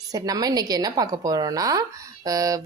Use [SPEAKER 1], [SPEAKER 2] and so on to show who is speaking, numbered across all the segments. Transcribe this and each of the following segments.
[SPEAKER 1] சரி நம்ம இன்றைக்கி என்ன பார்க்க போகிறோம்னா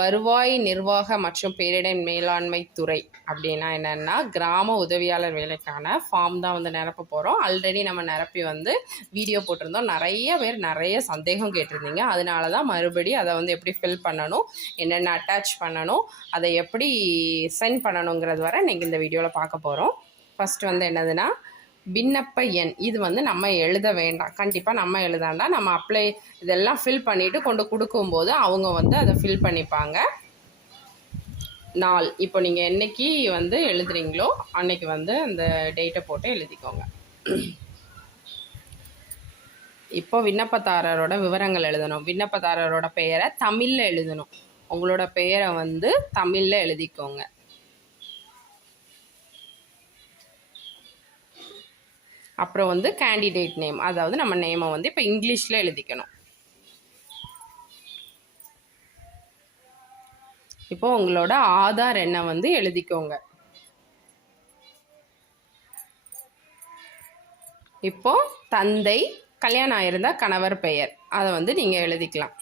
[SPEAKER 1] வருவாய் நிர்வாக மற்றும் பேரிடர் மேலாண்மை துறை அப்படின்னா என்னென்னா கிராம உதவியாளர் வேலைக்கான ஃபார்ம் தான் வந்து நிரப்ப போகிறோம் ஆல்ரெடி நம்ம நிரப்பி வந்து வீடியோ போட்டிருந்தோம். நிறைய பேர் நிறைய சந்தேகம் கேட்டிருந்தீங்க. அதனால தான் மறுபடி அதை வந்து எப்படி ஃபில் பண்ணணும் என்னென்ன அட்டாச் பண்ணணும் அதை எப்படி சென்ட் பண்ணணுங்கிறது வரை இன்றைக்கி இந்த வீடியோவில் பார்க்க போகிறோம் ஃபஸ்ட்டு வந்து என்னதுன்னா விண்ணப்ப எண். இது வந்து நம்ம எழுத வேண்டாம். கண்டிப்பாக நம்ம எழுதாண்டா நம்ம அப்ளை இதெல்லாம் ஃபில் பண்ணிவிட்டு கொண்டு கொடுக்கும்போது அவங்க வந்து அதை ஃபில் பண்ணிப்பாங்க. நாள். இப்போ நீங்கள் என்னைக்கு வந்து எழுதுறீங்களோ அன்னைக்கு வந்து அந்த டேட்டை போட்டு எழுதிக்கோங்க. இப்போ விண்ணப்பதாரரோட விவரங்கள் எழுதணும். விண்ணப்பதாரரோட பெயரை தமிழில் எழுதணும். உங்களோட பெயரை வந்து தமிழில் எழுதிக்கோங்க. அப்புறம் வந்து கேண்டிடேட் நேம் அதாவது நம்ம நேமை வந்து இப்போ இங்கிலீஷில் எழுதிக்கணும். இப்போ உங்களோட ஆதார் எண்ணை வந்து எழுதிக்கோங்க. இப்போ தந்தை கல்யாணம் ஆயிருந்தா கணவர் பெயர். அதை வந்து நீங்கள் எழுதிக்கலாம்.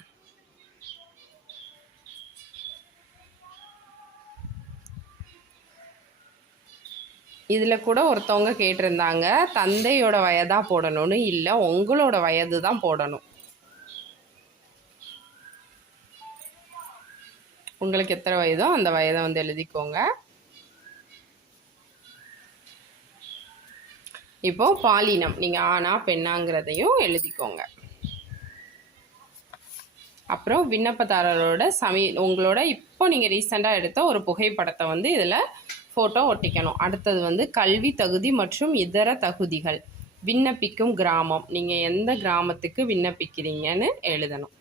[SPEAKER 1] இதில் கூட ஒருத்தவங்க கேட்டிருந்தாங்க தந்தையோட வயதாக போடணும்னு. இல்லை உங்களோட வயது தான் போடணும். உங்களுக்கு எத்தனை வயதோ அந்த வயதை வந்து எழுதிக்கோங்க. இப்போ பாலினம் நீங்கள் ஆணா பெண்ணாங்கிறதையும் எழுதிக்கோங்க. அப்புறம் விண்ணப்பதாரரோட சமீ உங்களோட இப்போ நீங்கள் ரீசெண்டாக எடுத்த ஒரு புகைப்படத்தை வந்து இதில் ஃபோட்டோ ஒட்டிக்கணும். அடுத்தது வந்து கல்வி தகுதி மற்றும் இதர தகுதிகள். விண்ணப்பிக்கும் கிராமம். நீங்கள் எந்த கிராமத்துக்கு விண்ணப்பிக்கிறீங்கன்னு எழுதணும்.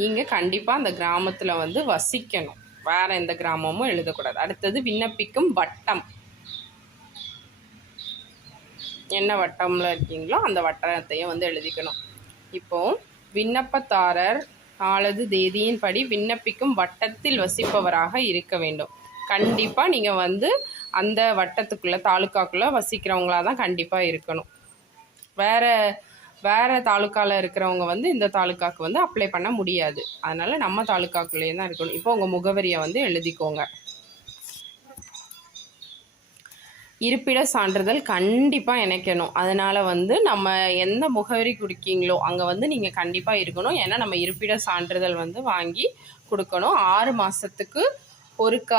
[SPEAKER 1] நீங்கள் கண்டிப்பாக அந்த கிராமத்தில் வந்து வசிக்கணும். வேறு எந்த கிராமமும் எழுதக்கூடாது. அடுத்தது விண்ணப்பிக்கும் வட்டம். என்ன வட்டமில் இருக்கீங்களோ அந்த வட்டத்தையும் வந்து எழுதிக்கணும். இப்போ விண்ணப்பதாரர் நாளது தேதியின்படி விண்ணப்பிக்கும் வட்டத்தில் வசிப்பவராக இருக்க வேண்டும். கண்டிப்பாக நீங்கள் வந்து அந்த வட்டத்துக்குள்ளே தாலுக்காக்குள்ளே வசிக்கிறவங்களா தான் கண்டிப்பாக இருக்கணும். வேறு வேறு தாலுக்காவில் இருக்கிறவங்க வந்து இந்த தாலுக்காவுக்கு வந்து அப்ளை பண்ண முடியாது. அதனால் நம்ம தாலுக்காக்குள்ளேயே தான் இருக்கணும். இப்போ உங்கள் முகவரியை வந்து எழுதிக்கோங்க. இருப்பிட சான்றிதழ் கண்டிப்பாக இணைக்கணும். அதனால் வந்து நம்ம எந்த முகவரி கொடுக்கீங்களோ அங்கே வந்து நீங்கள் கண்டிப்பாக இருக்கணும். ஏன்னா நம்ம இருப்பிட சான்றிதழ் வந்து வாங்கி கொடுக்கணும். ஆறு மாதத்துக்கு ஒரு க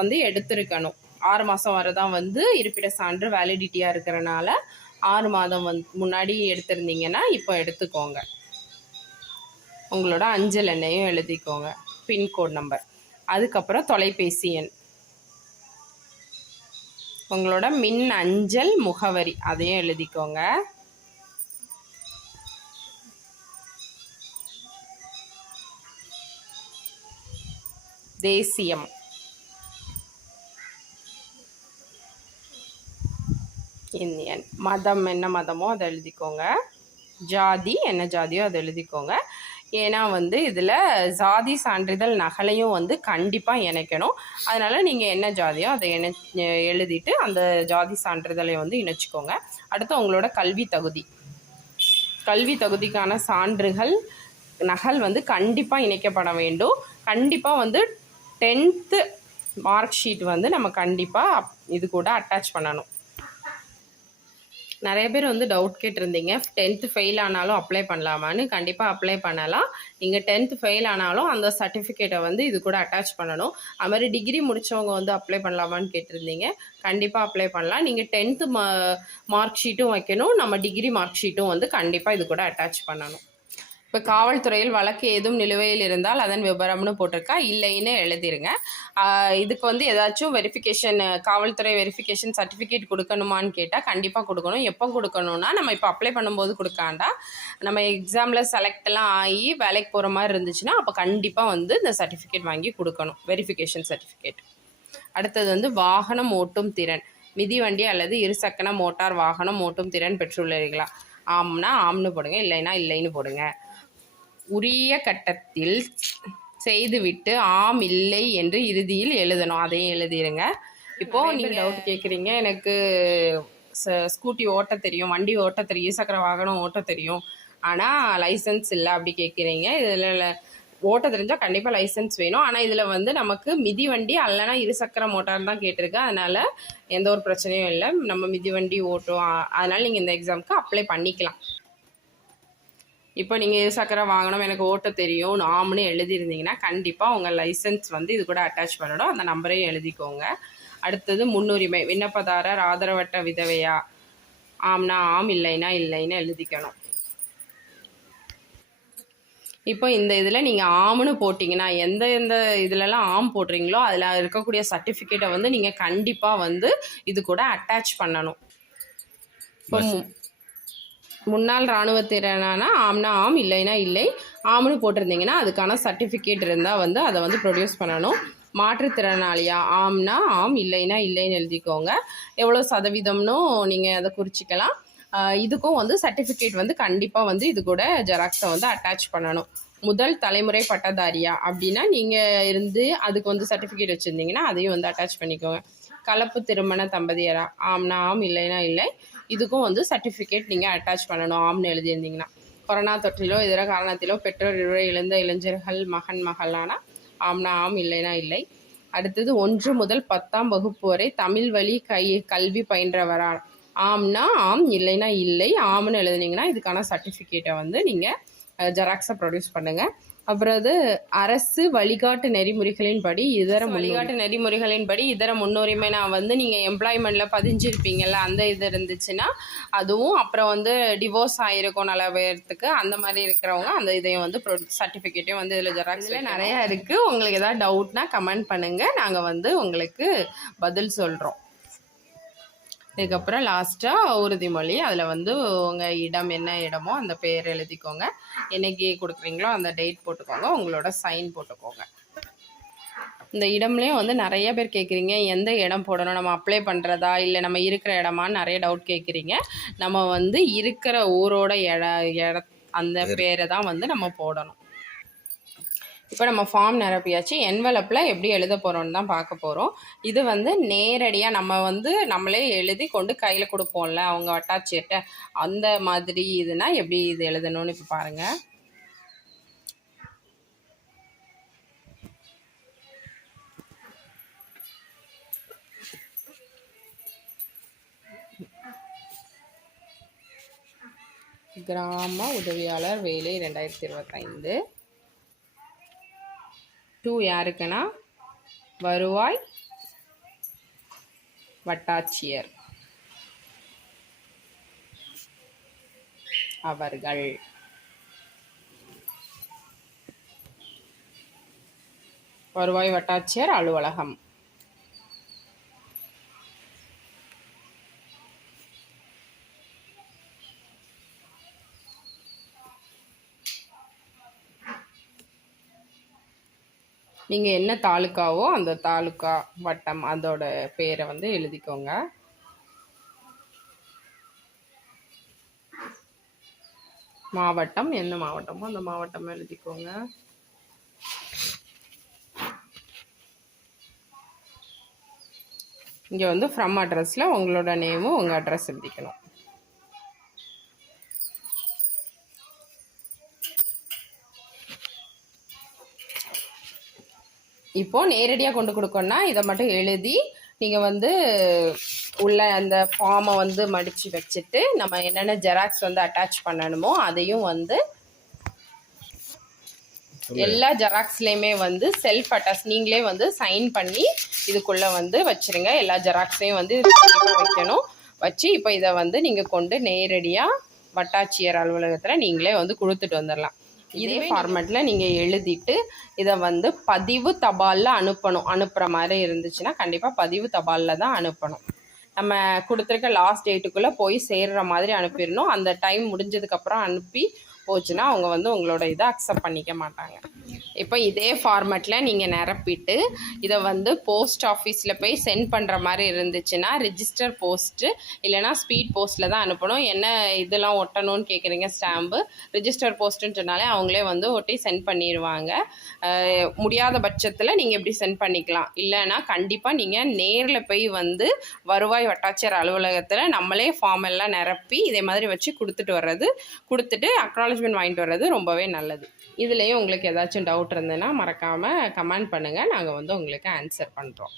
[SPEAKER 1] வந்து எடுத்திருக்கணும். ஆறு மாதம் வரை தான் வந்து இருப்பிட சான்று வேலிடிட்டியாக இருக்கிறனால ஆறு மாதம் வந்து முன்னாடி எடுத்திருந்தீங்கன்னா இப்போ எடுத்துக்கோங்க. உங்களோட அஞ்சல் எண்ணையும் எழுதிக்கோங்க. Pin code number. அதுக்கப்புறம் தொலைபேசி எண். உங்களோட மின் அஞ்சல் முகவரி. அதையும் எழுதிக்கோங்க. தேசியம். இந்தியன். மதம் என்ன மதமோ அதை எழுதிக்கோங்க. ஜாதி என்ன ஜாதியோ அதை எழுதிக்கோங்க. ஏன்னா வந்து இதில் ஜாதி சான்றிதழ் நகலையும் வந்து கண்டிப்பாக இணைக்கணும். அதனால் நீங்கள் என்ன ஜாதியோ அதை இணை எழுதிட்டு அந்த ஜாதி சான்றிதழை வந்து இணைச்சிக்கோங்க. அடுத்து உங்களோட கல்வி தகுதி. கல்வி தகுதிக்கான சான்றுகள் நகல் வந்து கண்டிப்பாக இணைக்கப்பட வேண்டும். கண்டிப்பாக வந்து டென்த்து மார்க் ஷீட் வந்து நம்ம கண்டிப்பாக இது கூட அட்டாச் பண்ணணும். நிறைய பேர் வந்து டவுட் கேட்டிருந்தீங்க. டென்த்து ஃபெயில் ஆனாலும் அப்ளை பண்ணலாமான்னு? கண்டிப்பாக அப்ளை பண்ணலாம். நீங்கள் டென்த்து ஃபெயில் ஆனாலும் அந்த சர்டிஃபிகேட்டை வந்து இது கூட அட்டாச் பண்ணணும். அது மாதிரி டிகிரி முடித்தவங்க வந்து அப்ளை பண்ணலாமான்னு கேட்டிருந்தீங்க. கண்டிப்பாக அப்ளை பண்ணலாம். நீங்கள் டென்த்து மார்க் ஷீட்டும் வைக்கணும். நம்ம டிகிரி மார்க் ஷீட்டும் வந்து கண்டிப்பாக இது கூட அட்டாச் பண்ணணும். இப்போ காவல்துறையில் வழக்கு ஏதும் நிலுவையில் இருந்தால் அதன் விபரம்னு போட்டிருக்கா? இல்லைன்னு எழுதிருங்க. இதுக்கு வந்து ஏதாச்சும் வெரிஃபிகேஷன் காவல்துறை வெரிஃபிகேஷன் சர்டிஃபிகேட் கொடுக்கணுமான்னு கேட்டால் கண்டிப்பாக கொடுக்கணும். எப்போ கொடுக்கணும்னா நம்ம இப்போ அப்ளை பண்ணும்போது கொடுக்காண்டா நம்ம எக்ஸாமில் செலக்ட்லாம் ஆகி வேலைக்கு போகிற மாதிரி இருந்துச்சுன்னா அப்போ கண்டிப்பாக வந்து இந்த சர்டிஃபிகேட் வாங்கி கொடுக்கணும். வெரிஃபிகேஷன் சர்டிஃபிகேட் அடுத்தது வந்து வாகனம் ஓட்டும் திறன். மிதிவண்டி அல்லது இருசக்கர மோட்டார் வாகனம் ஓட்டும் திறன் பெற்றுள்ளீர்களா? ஆம்னா ஆம்னு போடுங்க இல்லைன்னா இல்லைன்னு போடுங்க. உரிய கட்டத்தில் செய்துவிட்டு ஆம் இல்லை என்று இறுதியில் எழுதணும். அதையும் எழுதிருங்க. இப்போ நீங்க டவுட் கேட்குறீங்க எனக்கு ஸ்கூட்டி ஓட்ட தெரியும் வண்டி ஓட்ட தெரியும் இருசக்கர வாகனம் ஓட்ட தெரியும். ஆனால் லைசன்ஸ் இல்லை அப்படி கேட்குறீங்க இதில் ஓட்ட தெரிஞ்சால் கண்டிப்பாக லைசன்ஸ் வேணும். ஆனால் இதில் வந்து நமக்கு மிதிவண்டி அல்லனா இருசக்கர மோட்டார் தான் கேட்டிருக்கு. அதனால் எந்த ஒரு பிரச்சனையும் இல்லை. நம்ம மிதிவண்டி ஓட்டும் அ- அதனால் நீங்கள் இந்த எக்ஸாமுக்கு அப்ளை பண்ணிக்கலாம். இப்போ நீங்கள் இருசக்கர வாகனம் எனக்கு ஓட்ட தெரியும் நாம்னு எழுதியிருந்தீங்கன்னா கண்டிப்பாக உங்கள் லைசன்ஸ் வந்து இது கூட அட்டாச் பண்ணணும். அந்த நம்பரையும் எழுதிக்கோங்க. அடுத்தது முன்னுரிமை விண்ணப்பதாரர் ஆதரவற்ற விதவையா? ஆம்னா ஆம் இல்லைன்னா இல்லைன்னு எழுதிக்கணும். இப்போ இந்த இதில் நீங்கள் ஆம்னு போட்டிங்கன்னா எந்த எந்த இதுலலாம் ஆம் போடுறீங்களோ அதில் இருக்கக்கூடிய சர்டிஃபிகேட்டை வந்து நீங்கள் கண்டிப்பாக வந்து இது கூட அட்டாச் பண்ணணும். இப்போ முன்னாள் இராணுவத்தினரானா ஆம்னா ஆம் இல்லைன்னா இல்லை ஆம்னு போட்டிருந்தீங்கன்னா அதுக்கான சர்டிஃபிகேட் இருந்தால் வந்து அதை வந்து ப்ரொடியூஸ் பண்ணணும். மாற்றுத்திறனாளியா ஆம்னா ஆம் இல்லைன்னா இல்லைன்னு எழுதிக்கோங்க. எவ்வளோ சதவீதம்னு நீங்கள் அதை குறிச்சிக்கலாம். இதுக்கும் வந்து சர்டிஃபிகேட் வந்து கண்டிப்பாக வந்து இது கூட ஜெராக்ஸை வந்து அட்டாச் பண்ணணும். முதல் தலைமுறை பட்டதாரியா அப்படின்னா நீங்கள் இருந்து அதுக்கு வந்து சர்டிஃபிகேட் வச்சுருந்தீங்கன்னா அதையும் வந்து அட்டாச் பண்ணிக்கோங்க. கலப்பு திருமண தம்பதியரா ஆம்னா ஆம் இல்லைன்னா இல்லை இதுக்கும் வந்து சர்டிஃபிகேட் நீங்கள் அட்டாச் பண்ணணும். ஆம்னு எழுதியிருந்தீங்கன்னா. கொரோனா தொற்றிலோ இதர காரணத்திலோ பெற்றோர் இருவரை இழந்த இளைஞர்கள் மகன் மகளான ஆம்னா ஆம் இல்லைனா இல்லை. அடுத்தது ஒன்று முதல் பத்தாம் வகுப்பு வரை தமிழ் வழி கை கல்வி பயின்றவரா ஆம்னா ஆம் இல்லைனா இல்லை. ஆம்னு எழுதுனீங்கன்னா இதுக்கான சர்டிஃபிகேட்டை வந்து நீங்கள் ஜெராக்ஸை ப்ரொடியூஸ் பண்ணுங்கள் அப்புறம் அது அரசு வழிகாட்டு நெறிமுறைகளின்படி இதர வழிகாட்டு நெறிமுறைகளின்படி இதர முன்னுரிமை நான் வந்து நீங்கள் எம்ப்ளாய்மெண்ட்டில் பதிஞ்சிருப்பீங்கல்ல அந்த இது இருந்துச்சுன்னா அதுவும் அப்புறம் வந்து டிவோர்ஸ் ஆகிருக்கும் நல்ல பேர்த்துக்கு. அந்த மாதிரி இருக்கிறவங்க அந்த இதையும் வந்து சர்டிஃபிகேட்டையும் வந்து இதில் ஜெராக்ஸில் நிறையா இருக்குது உங்களுக்கு ஏதாவது டவுட்னா கமெண்ட் பண்ணுங்கள் நாங்கள் வந்து உங்களுக்கு பதில் சொல்கிறோம் இதுக்கப்புறம் லாஸ்ட்டாக உறுதிமொழி. அதில் வந்து உங்கள் இடம் என்ன இடமோ அந்த பேர் எழுதிக்கோங்க. என்னைக்கு கொடுக்குறீங்களோ அந்த டேட் போட்டுக்கோங்க. உங்களோட சைன் போட்டுக்கோங்க. இந்த இடம்லேயும் வந்து நிறைய பேர் கேட்குறீங்க எந்த இடம் போடணும்? நம்ம அப்ளை பண்ணுறதா இல்லை நம்ம இருக்கிற இடமான்னு நிறைய டவுட் கேட்குறீங்க நம்ம வந்து இருக்கிற ஊரோட இட இட அந்த பேரை தான் வந்து நம்ம போடணும். இப்போ நம்ம ஃபார்ம் நிரப்பியாச்சு என்வலப்பில் எப்படி எழுத போகிறோம்னு தான் பார்க்க போகிறோம் இது வந்து நேரடியாக நம்ம வந்து நம்மளே எழுதி கொண்டு கையில் கொடுப்போம்ல அவங்க வட்டாட்சியர்கிட்ட அந்த மாதிரி இதுனா எப்படி இது எழுதணும்னு இப்போ பாருங்கள் கிராம உதவியாளர் வேலை ரெண்டாயிரத்தி இருபத்தைந்து. டூ யாருக்குன்னா? வருவாய் வட்டாட்சியர். அவர்கள். வருவாய் வட்டாட்சியர் அலுவலகம். நீங்கள் என்ன தாலுக்காவோ அந்த தாலுக்கா வட்டம் அதோட பேரை வந்து எழுதிக்கோங்க. மாவட்டம் என்ன மாவட்டமோ அந்த மாவட்டம் எழுதிக்கோங்க. இங்கே வந்து ஃப்ரம் அட்ரஸில் உங்களோட நேமும் உங்கள் அட்ரஸ் எழுதிக்கணும். இப்போ நேரடியாக கொண்டு கொடுக்கணும்னா இதை மட்டும் எழுதி நீங்கள் வந்து உள்ள அந்த ஃபார்மை வந்து மடித்து வச்சுட்டு நம்ம என்னென்ன ஜெராக்ஸ் வந்து அட்டாச் பண்ணணுமோ அதையும் வந்து எல்லா ஜெராக்ஸ்லேயுமே வந்து செல்ஃப் அட்டாச் நீங்களே வந்து சைன் பண்ணி இதுக்குள்ளே வந்து வச்சிருங்க. எல்லா ஜெராக்ஸையும் வந்து வைக்கணும். வச்சு இப்போ இதை வந்து நீங்கள் கொண்டு நேரடியாக வட்டாட்சியர் அலுவலகத்தில் நீங்களே வந்து கொடுத்துட்டு வந்துடலாம் இதே ஃபார்மேட்டில் நீங்கள் எழுதிட்டு இதை வந்து பதிவு தபாலில் அனுப்பணும். அனுப்புகிற மாதிரி இருந்துச்சுன்னா கண்டிப்பாக பதிவு தபாலில் தான் அனுப்பணும். நம்ம கொடுத்துருக்க லாஸ்ட் டேட்டுக்குள்ளே போய் சேர்ற மாதிரி அனுப்பிடணும். அந்த டைம் முடிஞ்சதுக்கப்புறம் அனுப்பி போச்சுன்னா அவங்க வந்து உங்களோட இதை அக்செப்ட் பண்ணிக்க மாட்டாங்க. இப்போ இதே ஃபார்மேட்டில் நீங்கள் நிரப்பிட்டு இதை வந்து போஸ்ட் ஆஃபீஸில் போய் சென்ட் பண்ணுற மாதிரி இருந்துச்சுன்னா ரிஜிஸ்டர் போஸ்ட்டு இல்லைனா ஸ்பீட் போஸ்ட்டில் தான் அனுப்பணும். என்ன இதெல்லாம் ஒட்டணும்னு கேட்குறீங்க ஸ்டாம்பு ரிஜிஸ்டர் போஸ்ட்டுன்னு சொன்னாலே அவங்களே வந்து ஒட்டி சென்ட் பண்ணிடுவாங்க முடியாத பட்சத்தில் நீங்கள் இப்படி சென்ட் பண்ணிக்கலாம். இல்லைன்னா கண்டிப்பாக நீங்கள் நேரில் போய் வந்து வருவாய் வட்டாட்சியர் அலுவலகத்தில் நம்மளே ஃபார்ம் எல்லாம் நிரப்பி இதே மாதிரி வச்சு கொடுத்துட்டு வர்றது கொடுத்துட்டு அக்னாலஜ்மெண்ட் வாங்கிட்டு வர்றது ரொம்பவே நல்லது. இதுலேயும் உங்களுக்கு ஏதாச்சும் டவுட் டவுட் இருந்ததுன்னா மறக்காமல் கமெண்ட் பண்ணுங்கள் நாங்கள் வந்து உங்களுக்கு ஆன்சர் பண்ணுறோம்